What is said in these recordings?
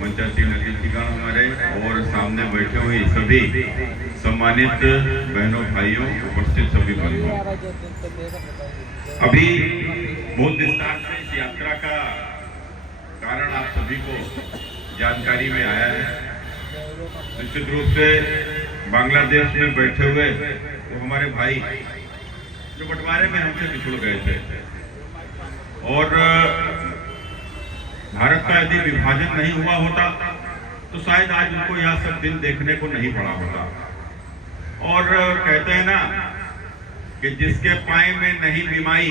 मंचासीन अतिथिगण हमारे और सामने बैठे हुए सभी सम्मानित बहनों भाइयों, उपस्थित सभी बंधुओं, अभी बहुत विस्तार से इस यात्रा का कारण आप सभी को जानकारी में आया है। निश्चित रूप से बांग्लादेश में बैठे हुए वो हमारे भाई जो बंटवारे में हमसे पिछड़ गए थे, और भारत का यदि विभाजन नहीं हुआ होता तो शायद आज उनको यह सब दिन देखने को नहीं पड़ा होता। और कहते हैं ना कि जिसके पाए में नहीं बीमाई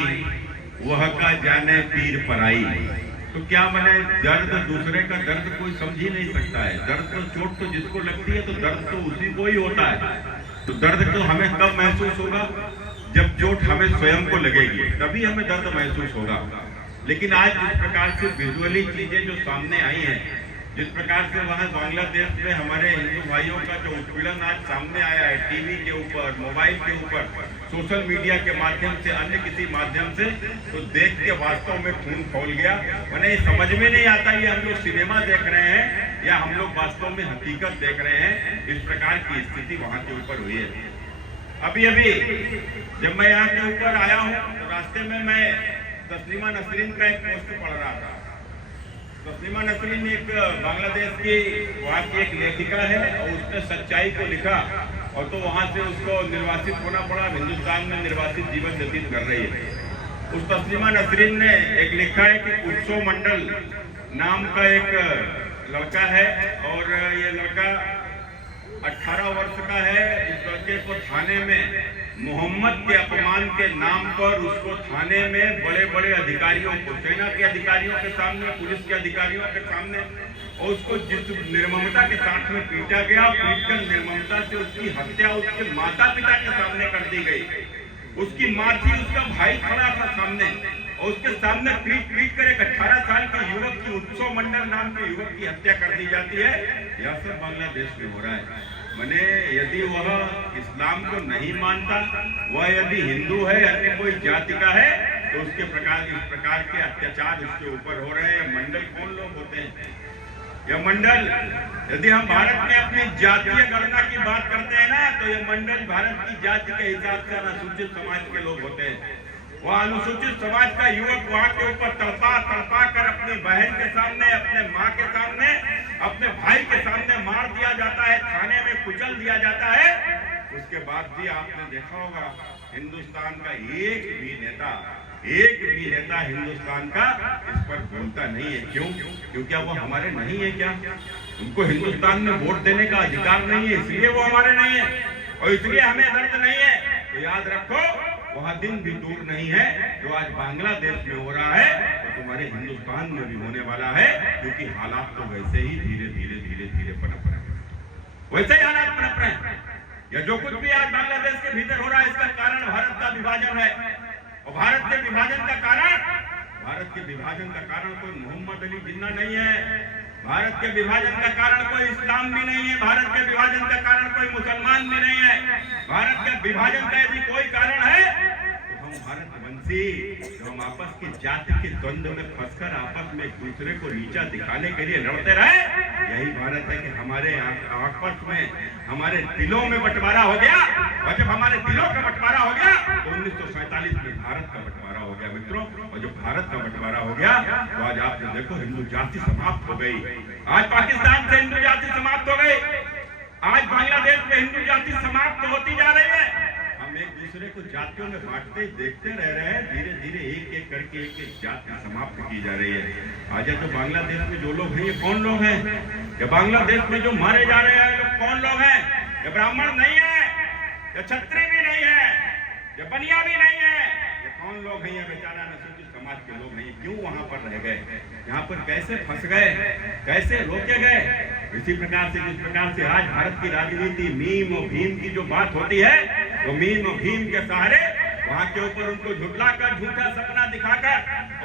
वह का जाने पीर पराई। तो क्या मने दर्द दूसरे का दर्द कोई समझ ही नहीं सकता है। दर्द तो चोट तो जिसको लगती है तो दर्द तो उसी को ही होता है। तो दर्द तो हमें कब महसूस होगा जब चोट हमें स्वयं को लगेगी, तभी हमें दर्द महसूस होगा। लेकिन आज जिस प्रकार से विजुअली चीजें जो सामने आई हैं, जिस प्रकार से वहाँ बांग्लादेश में हमारे हिंदू भाइयों का जो उत्पीड़न आज सामने आया है, टीवी के ऊपर, मोबाइल के ऊपर, सोशल मीडिया के माध्यम से, अन्य किसी माध्यम से, तो देख के वास्तव में खून खौल गया। मैंने समझ में नहीं आता ये हम लोग सिनेमा देख रहे हैं या हम लोग वास्तव में हकीकत देख रहे हैं। इस प्रकार की स्थिति वहाँ के ऊपर हुई है। अभी अभी जब मैं यहाँ के ऊपर आया हूँ तो रास्ते में मैं तस्लीमा नसरीन का एक पोस्ट पढ़ रहा था। तस्लीमा नसरीन एक बांग्लादेश की वहाँ की एक लेखिका है और उसने सच्चाई को लिखा, और तो वहाँ से उसको निर्वासित होना पड़ा। हिंदुस्तान में निर्वासित जीवन व्यतीत कर रही है। उस तस्लीमा नसरीन ने एक लिखा है कि उत्सव मंडल नाम का एक लड़का है, और ये लड़का 18 वर्ष का है। इस लड़के को थाने में मोहम्मद के अपमान के नाम पर उसको थाने में बड़े बड़े अधिकारियों को, सेना के अधिकारियों के सामने, पुलिस के अधिकारियों के सामने, और उसको जिस निर्ममता के साथ में पीटा गया, पीटकर निर्ममता से उसकी हत्या उसके माता पिता के सामने कर दी गई। उसकी माँ थी, उसका भाई खड़ा था सामने, और उसके सामने पीट कर एक 18 साल के युवक की, उत्सव मंडल नाम के युवक की हत्या कर दी जाती है। यह सब बांग्लादेश में हो रहा है। मैंने यदि वह इस्लाम को नहीं मानता, वह यदि हिंदू है, अन्य कोई जाति का है, तो उसके इस प्रकार के अत्याचार उसके ऊपर हो रहे हैं। मंडल कौन लोग होते हैं? यह मंडल, यदि हम भारत में अपनी जातीय गणना की बात करते हैं ना, तो यह मंडल भारत की जाति के हिसाब से अनुसूचित समाज के लोग होते हैं। वह अनुसूचित समाज का युवक वहाँ के ऊपर तड़पा कर अपनी बहन के सामने, अपने माँ के सामने, अपने भाई के सामने मार दिया जाता है, थाने में कुचल दिया जाता है। उसके बाद भी आपने देखा होगा हिंदुस्तान का एक भी नेता हिंदुस्तान का इस पर बोलता नहीं है। क्यों? क्योंकि वो हमारे नहीं है क्या? उनको हिंदुस्तान में वोट देने का अधिकार नहीं है, इसलिए वो हमारे नहीं है, और इसलिए हमें दर्द नहीं है। तो याद रखो, वह दिन भी दूर नहीं है जो आज बांग्लादेश में हो रहा है तो तुम्हारे हिंदुस्तान में भी होने वाला है। क्योंकि हालात तो वैसे ही धीरे धीरे पनप रहे हैं, वैसे ही हालात पनप रहे हैं। या जो कुछ भी आज बांग्लादेश के भीतर हो रहा है, इसका कारण भारत का विभाजन है। और भारत के विभाजन का कारण कोई मोहम्मद अली जिन्ना नहीं है। भारत के विभाजन का कारण कोई इस्लाम भी नहीं है। भारत के विभाजन का कारण कोई मुसलमान भी नहीं है। भारत के विभाजन का यदि कोई कारण है तो हम भारतवंशी, जो हम आपस की जाति के द्वंद्व में फंसकर आपस में एक दूसरे को नीचा दिखाने के लिए लड़ते रहे, यही भारत है कि हमारे आपस में, हमारे दिलों में बंटवारा हो गया। और जब हमारे दिलों का बंटवारा हो गया तो 1947 में भारत का बंटवारा हो गया मित्रों। और जो भारत का बंटवारा हो गया तो आज आपने देखो हिंदू जाति समाप्त हो गई। आज पाकिस्तान से हिंदू जाति समाप्त हो गई। आज बांग्लादेश में हिंदू जाति समाप्त होती जा रही है। हम एक दूसरे को जातियों में बांटते देखते रह रहे हैं। धीरे धीरे एक करके एक जाति समाप्त की जा रही है। आज जो बांग्लादेश में जो लोग हैं, ये कौन लोग हैं? ये बांग्लादेश में जो मारे जा रहे हैं लोग कौन लोग हैं? ये ब्राह्मण नहीं है, ये क्षत्रिय भी नहीं है, ये बनिया भी नहीं है। ये कौन लोग हैं? ये बेचारा अनुसूचित समाज के लोग नहीं। क्यों वहां पर रह गए? यहाँ पर कैसे फंस गए? कैसे रोके गए? इसी प्रकार से, जिस प्रकार से आज भारत की राजनीति मीम और भीम की जो बात होती है, तो मीम और भीम के सहारे वहां के ऊपर उनको झुठलाकर, झूठा सपना दिखाकर,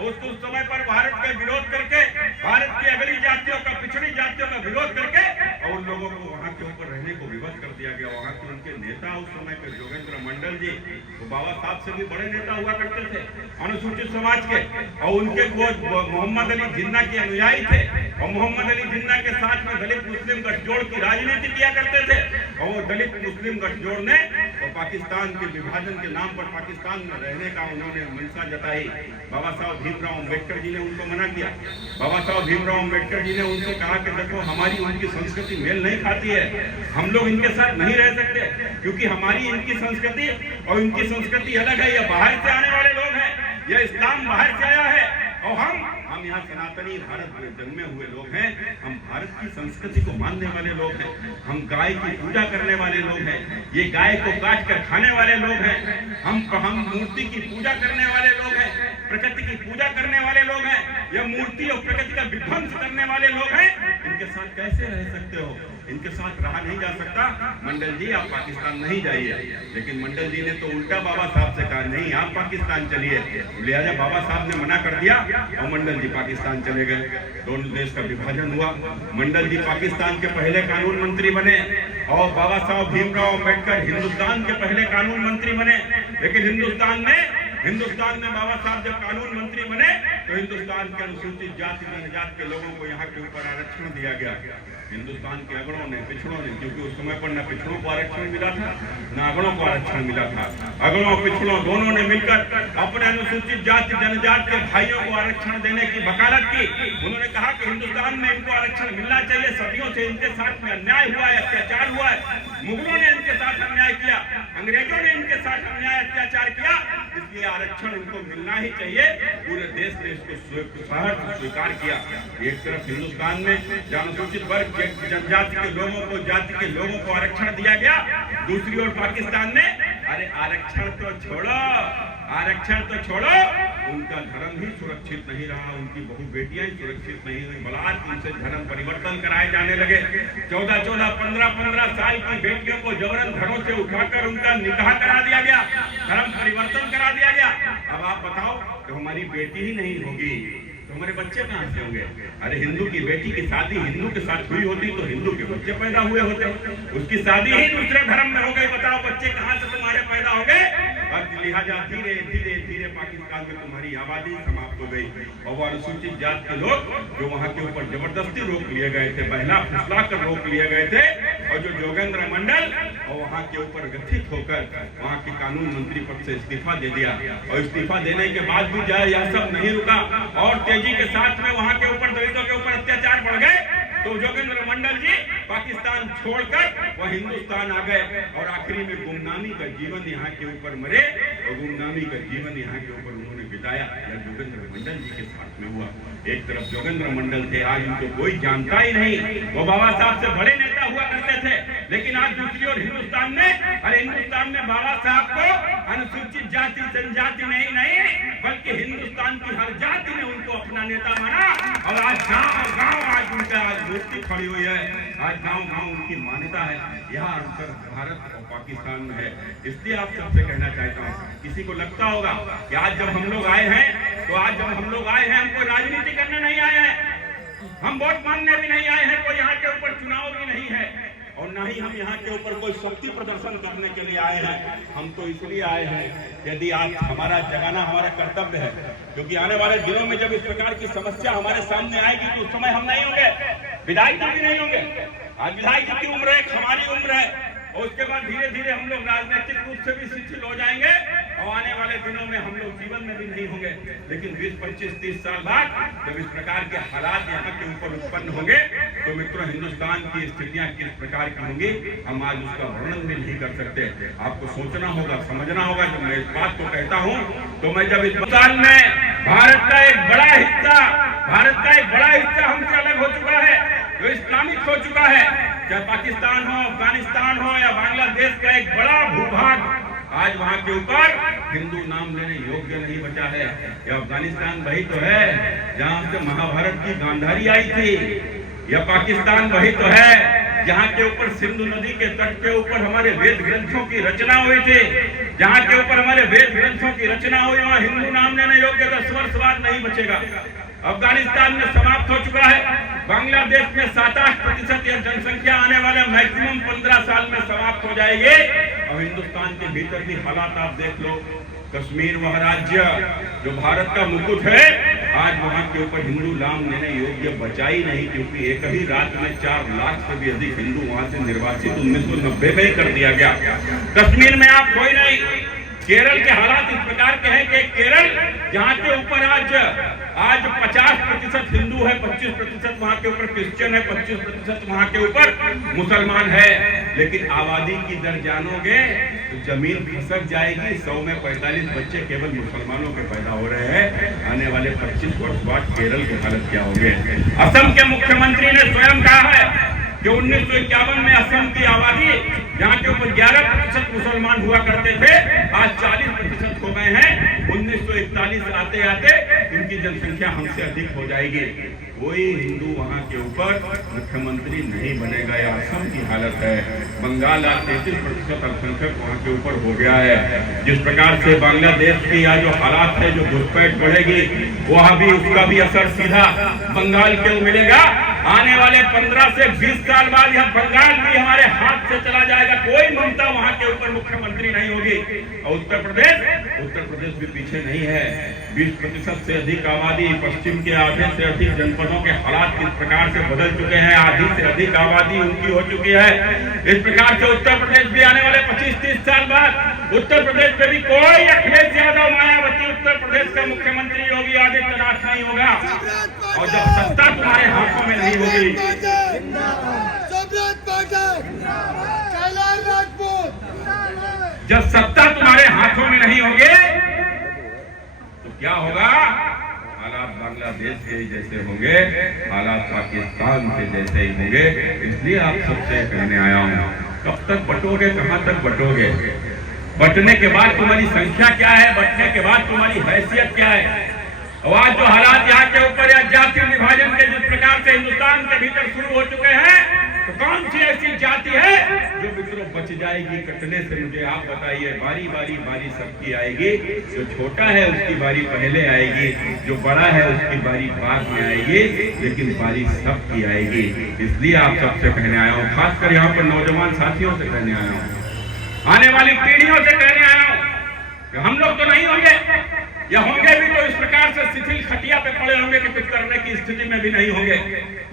उसको उस समय पर भारत का विरोध करके, भारत की अगली जातियों का, पिछड़ी जातियों का विरोध करके, और उन लोगों को वहां के ऊपर रहने को विवश कर दिया गया। वहां के उनके नेता उस समय के जोगेंद्र मंडल जी, वो बाबा साहब से भी बड़े नेता हुआ करते थे अनुसूचित समाज के, और उनके वो मोहम्मद अली जिन्ना के अनुयायी थे। और मोहम्मद अली जिन्ना के साथ में दलित मुस्लिम गठजोड़ की राजनीति किया करते थे। और वो दलित मुस्लिम गठजोड़ ने और पाकिस्तान के विभाजन के नाम पर पाकिस्तान में रहने का उन्होंने मंशा जताई। बाबा साहब भीमराव अम्बेडकर जी ने उनको मना किया। बाबा साहब भीमराव अम्बेडकर जी ने उनसे कहा कि देखो हमारी उनकी संस्कृति मेल नहीं खाती है, हम लोग इनके साथ नहीं रह सकते, क्योंकि हमारी इनकी संस्कृति और इनकी संस्कृति अलग है। ये बाहर से आने वाले लोग हैं, यह इस्लाम बाहर से आया है, और हम यहाँ सनातनी भारत में जन्मे हुए लोग हैं। हम भारत की संस्कृति को मानने वाले लोग हैं। हम गाय की पूजा करने वाले लोग हैं। ये गाय को काट कर खाने वाले लोग हैं। हम मूर्ति की पूजा करने वाले लोग हैं, प्रकृति की पूजा करने वाले लोग हैं। यह मूर्ति और प्रकृति का विध्वंस करने वाले लोग हैं। इनके साथ कैसे रह सकते हो? इनके साथ रहा नहीं जा सकता। मंडल जी आप पाकिस्तान नहीं जाइए। लेकिन मंडल जी ने तो उल्टा बाबा साहब से कहा नहीं आप पाकिस्तान चलिए। लिहाजा बाबा साहब ने मना कर दिया और मंडल जी पाकिस्तान चले गए। दोनों देश का विभाजन हुआ। मंडल जी पाकिस्तान के पहले कानून मंत्री बने और बाबा साहब भीमराव अम्बेडकर हिंदुस्तान के पहले कानून मंत्री बने। लेकिन हिंदुस्तान में बाबा साहब जब कानून मंत्री बने तो हिंदुस्तान के अनुसूचित जाति जनजाति के लोगों को यहाँ के ऊपर आरक्षण दिया गया। हिंदुस्तान के अगड़ों ने पिछड़ों ने, क्योंकि उस समय पर न पिछड़ों को आरक्षण मिला था न अगड़ों को आरक्षण मिला था। अगड़ों पिछड़ों दोनों ने मिलकर अपने अनुसूचित जाति जनजाति के भाइयों को आरक्षण देने की वकालत की। उन्होंने कहा कि हिंदुस्तान में इनको आरक्षण मिलना चाहिए। सदियों से इनके साथ में अन्याय हुआ है, अत्याचार हुआ है। मुगलों ने इनके साथ अन्याय किया, अंग्रेजों ने इनके साथ अन्याय अत्याचार किया, इसलिए आरक्षण इनको मिलना ही चाहिए। पूरे देश ने इसको स्वीकार किया। एक तरफ हिंदुस्तान में अनुसूचित वर्ग जनजाति के लोगों को, जाति के लोगों को आरक्षण दिया गया। दूसरी ओर पाकिस्तान ने अरे आरक्षण तो छोड़ो, उनका धर्म ही सुरक्षित नहीं रहा, उनकी बहु बेटियां ही सुरक्षित नहीं हुई। बलात् उनसे धर्म परिवर्तन कराए जाने लगे। 14-14, 15-15 साल की बेटियों को जबरन घरों से उठाकर उनका निकाह करा दिया गया, धर्म परिवर्तन करा दिया गया। अब आप बताओ तो हमारी बेटी ही नहीं होगी तो हमारे बच्चे कहां से होंगे? अरे हिंदू की बेटी की शादी हिंदू के साथ हुई होती तो हिंदू के बच्चे पैदा हुए होते। उसकी शादी ही दूसरे धर्म में हो गई, बताओ बच्चे कहां से तुम्हारे पैदा हो गए? और लिहाजा धीरे धीरे धीरे पाकिस्तान में तुम्हारी आबादी समाप्त हो गई। और वो अनुसूचित जाति के लोग जो वहाँ के ऊपर जबरदस्ती रोक लिए गए थे, बहला फुसला कर रोक लिए गए थे, और जो जोगेंद्र मंडल और वहाँ के ऊपर गठित होकर वहाँ के कानून मंत्री पद से इस्तीफा दे दिया। और इस्तीफा देने के बाद भी जो यह सब नहीं रुका और तेजी के साथ में वहाँ के ऊपर दलितों के ऊपर अत्याचार बढ़ गए। तो जोगेंद्र मंडल जी पाकिस्तान छोड़कर वह हिंदुस्तान आ गए और आखिरी में गुमनामी का जीवन यहाँ के ऊपर मरे और गुमनामी का जीवन यहाँ के ऊपर उन्होंने बिताया। यह जोगेंद्र मंडल जी के साथ में हुआ। एक तरफ जोगेंद्र मंडल थे, आज उनको कोई जानता ही नहीं, वो बाबा साहब से बड़े नेता हुआ करते थे। लेकिन आज दूसरी ओर हिंदुस्तान में बाबा साहब को अनुसूचित जाति जनजाति नहीं बल्कि हिंदुस्तान की हर जाति ने उनको अपना नेता माना। और आज गाँव आज उनका मूर्ति खड़ी हुई है, आज गांव उनकी मान्यता है। यह अंतर भारत और पाकिस्तान में है। इसलिए आप सबसे कहना चाहता हूँ, किसी को लगता होगा कि आज जब हम लोग आए हैं हम कोई राजनीति करने नहीं आए हैं, हम वोट मांगने भी नहीं आए हैं, कोई यहाँ के ऊपर चुनाव भी नहीं है और न ही हम यहाँ के ऊपर कोई शक्ति प्रदर्शन करने के लिए आए हैं। हम तो इसलिए आए हैं यदि आज हमारा जगाना हमारा कर्तव्य है, क्योंकि आने वाले दिनों में जब इस प्रकार की समस्या हमारे सामने आएगी तो उस समय हम नहीं होंगे, विधायक जी भी नहीं होंगे। आज विधायक जी की उम्र है, हमारी उम्र है, और उसके बाद धीरे धीरे हम लोग राजनीतिक रूप से भी शिथिल हो जाएंगे और आने वाले दिनों में हम लोग जीवन में भी नहीं होंगे। लेकिन 20, 25, 30 साल बाद जब इस प्रकार के हालात यहाँ के ऊपर उत्पन्न होंगे तो मित्रों हिंदुस्तान की स्थितियां किस प्रकार की होंगी हम आज उसका वर्णन भी नहीं कर सकते। आपको सोचना होगा, समझना होगा। जब मैं इस बात को कहता हूँ तो मैं जब इस हिंदुस्तान में भारत का एक बड़ा हिस्सा हमसे अलग हो चुका है, जो इस्लामिक हो चुका है, चाहे पाकिस्तान हो, अफगानिस्तान हो या बांग्लादेश का एक बड़ा भूभाग, आज वहाँ के ऊपर हिंदू नाम लेने योग्य नहीं बचा है। यह अफगानिस्तान वही तो है जहाँ से महाभारत की गांधारी आई थी। यह पाकिस्तान वही तो है जहाँ के ऊपर सिंधु नदी के तट के ऊपर हमारे वेद ग्रंथों की रचना हुई थी। जहाँ के ऊपर हमारे वेद ग्रंथों की रचना हुई वहाँ हिंदू नाम लेने योग्य 10 वर्ष बाद नहीं बचेगा। अफगानिस्तान में समाप्त हो चुका है। बांग्लादेश में 7-8% या जनसंख्या आने वाले मैक्सिमम 15 साल में समाप्त हो जाएगी। और हिंदुस्तान के भीतर भी हालात आप देख लो, कश्मीर वह राज्य जो भारत का मुकुट है, आज वहां के ऊपर हिंदू नाम लेने योग्य बचा ही नहीं, क्योंकि एक ही रात में 4 लाख से भी अधिक हिंदू वहां से निर्वासित 1990 में ही कर दिया गया। कश्मीर में आप कोई नहीं। केरल के हालात इस प्रकार के हैं कि केरल जहां के ऊपर आज 50% हिंदू है, 25% वहां के ऊपर क्रिश्चियन है, 25% वहां के ऊपर मुसलमान है, लेकिन आबादी की दर जानोगे तो जमीन खिसक जाएगी। 100 में 45 बच्चे केवल मुसलमानों के पैदा हो रहे हैं। आने वाले 25 वर्ष बाद केरल की हालत क्या होगी? असम के मुख्यमंत्री ने स्वयं कहा है कि 1951 में असम की आबादी जहाँ के ऊपर 11% मुसलमान हुआ करते थे, आज 40% हो गए हैं। 1941 आते आते इनकी जनसंख्या हमसे अधिक हो जाएगी। कोई हिंदू वहाँ के ऊपर मुख्यमंत्री नहीं बनेगा। यह असम की हालत है। बंगाल आज 33% अल्पसंख्यक वहाँ के ऊपर हो गया है। जिस प्रकार से बांग्लादेश की यह जो हालात है, जो घुसपैठ बढ़ेगी, वहाँ भी उसका भी असर सीधा बंगाल के मिलेगा। आने वाले 15 से 20 साल बाद यह बंगाल भी हमारे हाथ से चला जाएगा। कोई ममता वहां के ऊपर मुख्यमंत्री नहीं होगी। और उत्तर प्रदेश भी पीछे नहीं है। 20% से अधिक आबादी, पश्चिम के आधे से अधिक जनपदों के हालात किस प्रकार से बदल चुके हैं, आधी से अधिक आबादी उनकी हो चुकी है। इस प्रकार से उत्तर प्रदेश भी आने वाले 25-30 साल बाद उत्तर प्रदेश में भी कोई अखिलेश यादव, मायावती, उत्तर प्रदेश का मुख्यमंत्री योगी आदित्यनाथ नहीं होगा। और जब सत्ता तुम्हारे हाथों में नहीं होगी, जब सत्ता तुम्हारे हाथों में नहीं होगी तो क्या होगा? हालात बांग्लादेश के जैसे होंगे, हालात पाकिस्तान के जैसे ही होंगे। इसलिए आप सबसे कहने आया हूँ, कब तक बटोगे, कहां तक बटोगे? बटने के बाद तुम्हारी संख्या क्या है? बटने के बाद तुम्हारी हैसियत क्या है? और आज जो हालात यहाँ के ऊपर या जाति विभाजन के जिस प्रकार से हिंदुस्तान के भीतर शुरू हो चुके हैं, तो कौन सी ऐसी जाति है जो मित्रों बच जाएगी कटने से? मुझे आप बताइए। बारी सबकी आएगी। जो छोटा है उसकी बारी पहले आएगी, जो बड़ा है उसकी बारी बाद में आएगी, लेकिन बारी सबकी आएगी। इसलिए आप सबसे कहने आया हूँ, खासकर यहाँ पर नौजवान साथियों से कहने आया हूँ, आने वाली पीढ़ियों से कहने आया हूँ कि हम लोग तो नहीं होंगे, या होंगे भी तो इस प्रकार से शिथिल खटिया पे पड़े होंगे कि कुछ करने की स्थिति में भी नहीं होंगे।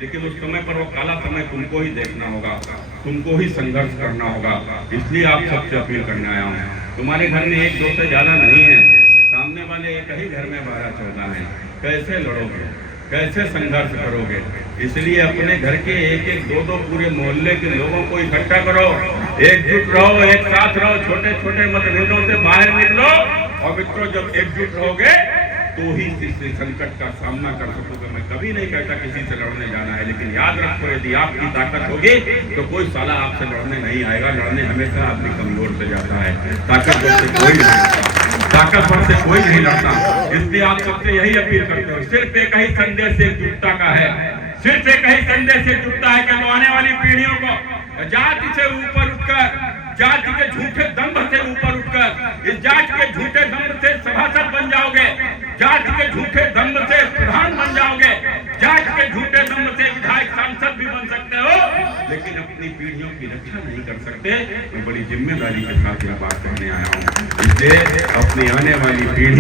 लेकिन उस समय पर वो काला समय तुमको ही देखना होगा, तुमको ही संघर्ष करना होगा। इसलिए आप सबसे अपील करने आया हूँ, तुम्हारे घर में 1-2 से ज्यादा नहीं है, सामने वाले एक ही घर में 12-14 है। कैसे लड़ोगे, कैसे संघर्ष करोगे? इसलिए अपने घर के 1-1, 2-2 पूरे मोहल्ले के लोगों को इकट्ठा करो, एकजुट रहो, एक साथ रहो, छोटे छोटे मतभेदों से बाहर निकलो। और मित्रों, जब एकजुट रहोगे तो ही इस संकट का सामना कर सकोगे। मैं कभी नहीं कहता किसी से लड़ने जाना है, लेकिन याद रखो, यदि आपकी ताकत होगी तो कोई साला आपसे लड़ने नहीं आएगा। लड़ने हमेशा आदमी कमजोर से जाता है, ताकतवर से कोई नहीं लड़ता, ताकतवर से कोई नहीं लड़ता। इसलिए आप सबसे यही अपील करते हो, सिर्फ एक ही संदेश एकजुटता का है, सिर्फ एक ही संदेश एकजुटता है कि आने वाली पीढ़ियों को जाति से ऊपर उठकर, जाति के झूठे दंभ से ऊपर उठकर, इस जाति के झूठे दंभ से सभासद बन जाओगे, जाति के झूठे दंभ से प्रधान बन जाओगे, जाति के झूठे दंभ से विधायक सांसद भी बन सकते हो, लेकिन अपनी पीढ़ियों की रक्षा नहीं कर सकते। मैं बड़ी जिम्मेदारी के साथ यह बात कहने आया हूँ। इसलिए अपनी आने वाली पीढ़ी